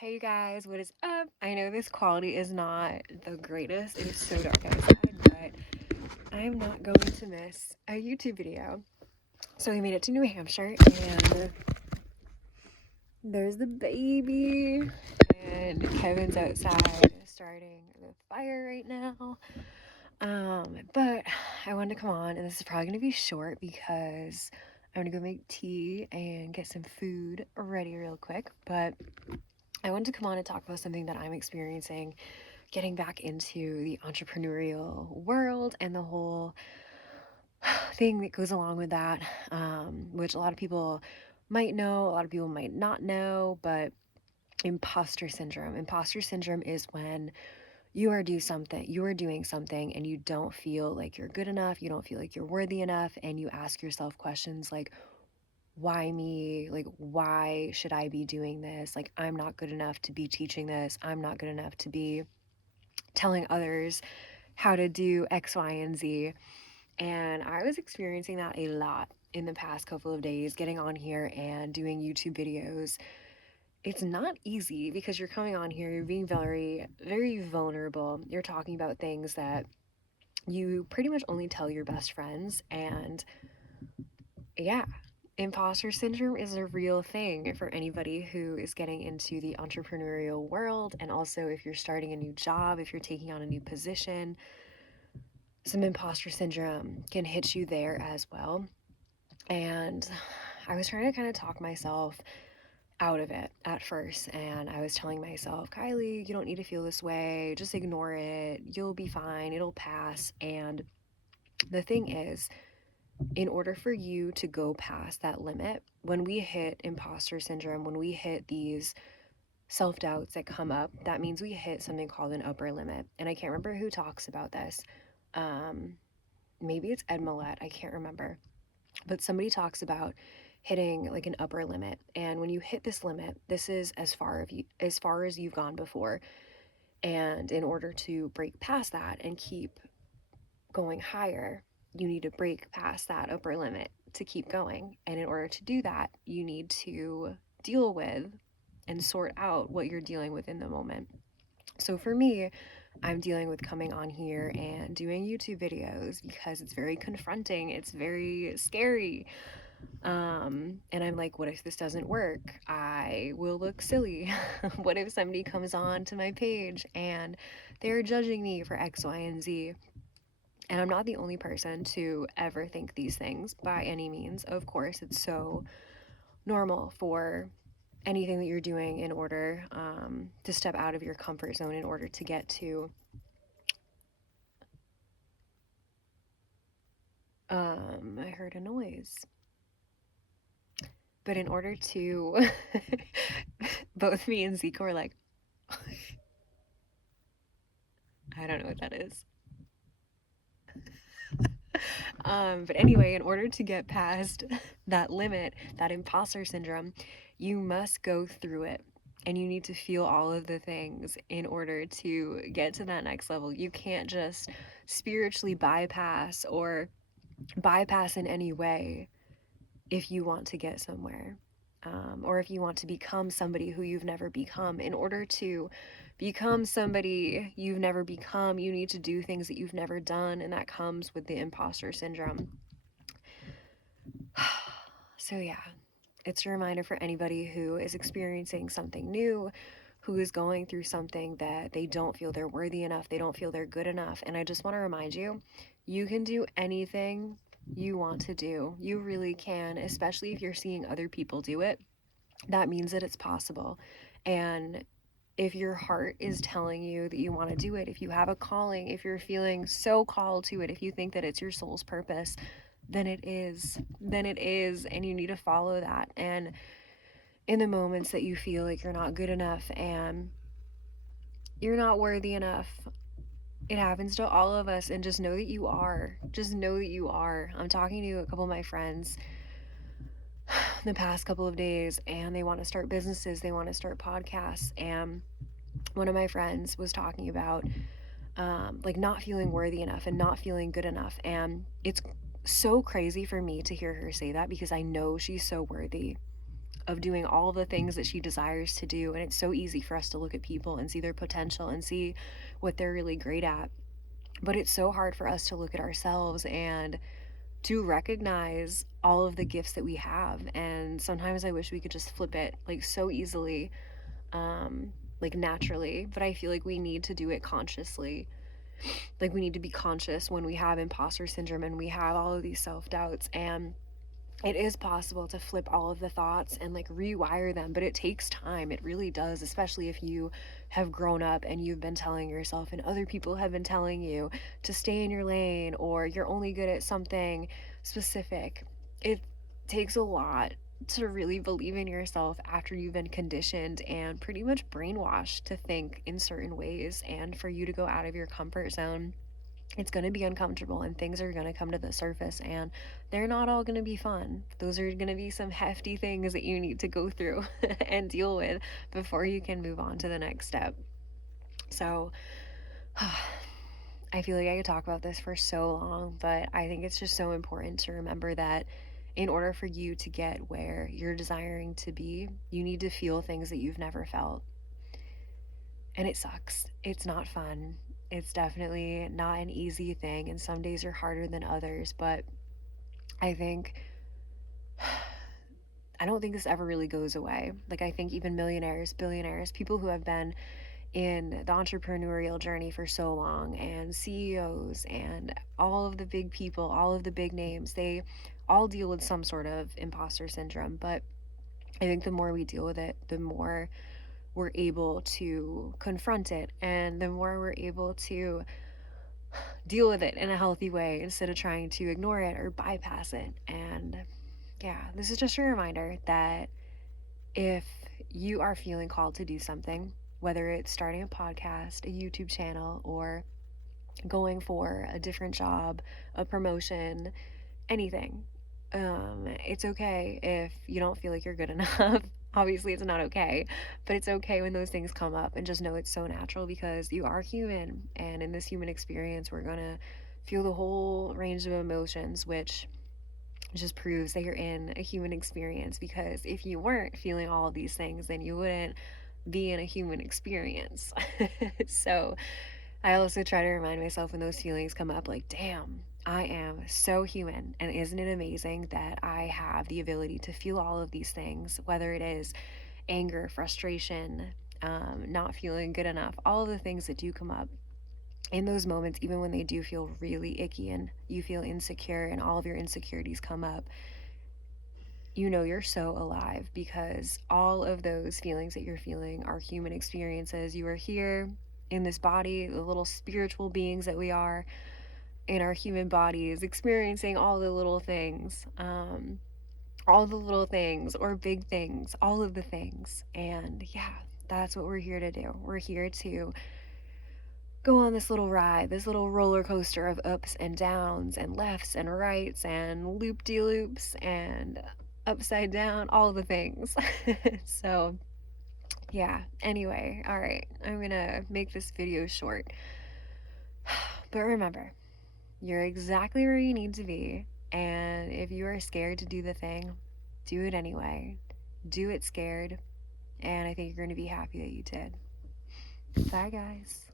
Hey guys, what is up? I know this quality is not the greatest. It is so dark outside, but I'm not going to miss a YouTube video. So we made it to New Hampshire, and there's the baby, and Kevin's outside starting the fire right now. But I wanted to come on, and this is probably gonna be short because I'm gonna go make tea and get some food ready real quick. But I wanted to come on and talk about something that I'm experiencing getting back into the entrepreneurial world and the whole thing that goes along with that, which a lot of people might know, a lot of people might not know, but imposter syndrome. Imposter syndrome is when you are doing something and you don't feel like you're good enough, you don't feel like you're worthy enough, and you ask yourself questions like, why me? Like, why should I be doing this? Like, I'm not good enough to be teaching this. I'm not good enough to be telling others how to do X, Y, and Z. And I was experiencing that a lot in the past couple of days, getting on here and doing YouTube videos. It's not easy because you're coming on here, you're being very, very vulnerable. You're talking about things that you pretty much only tell your best friends. And yeah, imposter syndrome is a real thing for anybody who is getting into the entrepreneurial world. And also, if you're starting a new job, if you're taking on a new position, some imposter syndrome can hit you there as well. And I was trying to kind of talk myself out of it at first. And I was telling myself, Kylie, you don't need to feel this way. Just ignore it. You'll be fine. It'll pass. And the thing is, in order for you to go past that limit, when we hit imposter syndrome, when we hit these self doubts that come up, that means we hit something called an upper limit. And I can't remember who talks about this. Maybe it's Ed Millett. I can't remember. But somebody talks about hitting like an upper limit. And when you hit this limit, this is as far as you've gone before. And in order to break past that and keep going higher, you need to break past that upper limit to keep going. And in order to do that, you need to deal with and sort out what you're dealing with in the moment. So for me, I'm dealing with coming on here and doing YouTube videos because it's very confronting, it's very scary. And I'm like, what if this doesn't work? I will look silly. What if somebody comes on to my page and they're judging me for X, Y, and Z? And I'm not the only person to ever think these things by any means. Of course, it's so normal for anything that you're doing in order to step out of your comfort zone in order to get to I heard a noise. But in order to both me and Zeke were like I don't know what that is. But anyway, in order to get past that limit, that imposter syndrome, you must go through it. And you need to feel all of the things in order to get to that next level. You can't just spiritually bypass or bypass in any way if you want to get somewhere. Or if you want to become somebody who you've never become. In order to become somebody you've never become, you need to do things that you've never done, and that comes with the imposter syndrome. So yeah, it's a reminder for anybody who is experiencing something new, who is going through something that they don't feel they're worthy enough, they don't feel they're good enough. And I just want to remind you, you can do anything you want to do. You really can, especially if you're seeing other people do it. That means that it's possible. And if your heart is telling you that you want to do it, if you have a calling, if you're feeling so called to it, if you think that it's your soul's purpose, then it is. Then it is. And you need to follow that. And in the moments that you feel like you're not good enough and you're not worthy enough, it happens to all of us. And just know that you are. Just know that you are. I'm talking to a couple of my friends the past couple of days, and they want to start businesses, they want to start podcasts. And one of my friends was talking about like not feeling worthy enough and not feeling good enough. And it's so crazy for me to hear her say that because I know she's so worthy of doing all the things that she desires to do. And it's so easy for us to look at people and see their potential and see what they're really great at. But it's so hard for us to look at ourselves and to recognize all of the gifts that we have. And sometimes I wish we could just flip it like so easily, like naturally, but I feel like we need to do it consciously. Like we need to be conscious when we have imposter syndrome and we have all of these self-doubts, and it is possible to flip all of the thoughts and like rewire them, but it takes time. It really does, especially if you have grown up and you've been telling yourself and other people have been telling you to stay in your lane or you're only good at something specific. It takes a lot to really believe in yourself after you've been conditioned and pretty much brainwashed to think in certain ways, and for you to go out of your comfort zone. It's going to be uncomfortable and things are going to come to the surface, and they're not all going to be fun. Those are going to be some hefty things that you need to go through and deal with before you can move on to the next step. So I feel like I could talk about this for so long, but I think it's just so important to remember that in order for you to get where you're desiring to be, you need to feel things that you've never felt. And it sucks. It's not fun. It's definitely not an easy thing, and some days are harder than others, but I think I don't think this ever really goes away. Like, I think even millionaires, billionaires, people who have been in the entrepreneurial journey for so long, and CEOs, and all of the big people, all of the big names, they all deal with some sort of imposter syndrome. But I think the more we deal with it, the more we're able to confront it, and the more we're able to deal with it in a healthy way instead of trying to ignore it or bypass it. And yeah, this is just a reminder that if you are feeling called to do something, whether it's starting a podcast, a YouTube channel, or going for a different job, a promotion, anything, it's okay if you don't feel like you're good enough. Obviously, it's not okay, but it's okay when those things come up, and just know it's so natural because you are human. And in this human experience, we're gonna feel the whole range of emotions, which just proves that you're in a human experience. Because if you weren't feeling all of these things, then you wouldn't be in a human experience. So I also try to remind myself when those feelings come up, like, damn, I am so human. And isn't it amazing that I have the ability to feel all of these things, whether it is anger, frustration, not feeling good enough, all of the things that do come up in those moments, even when they do feel really icky and you feel insecure and all of your insecurities come up, you know you're so alive because all of those feelings that you're feeling are human experiences. You are here in this body, the little spiritual beings that we are in our human bodies, experiencing all the little things or big things, all of the things. And yeah, that's what we're here to do. We're here to go on this little ride, this little roller coaster of ups and downs and lefts and rights and loop de loops and upside down, all the things. So, yeah, anyway, all right, I'm gonna make this video short. But remember, you're exactly where you need to be. And if you are scared to do the thing, do it anyway. Do it scared. And I think you're going to be happy that you did. Bye, guys.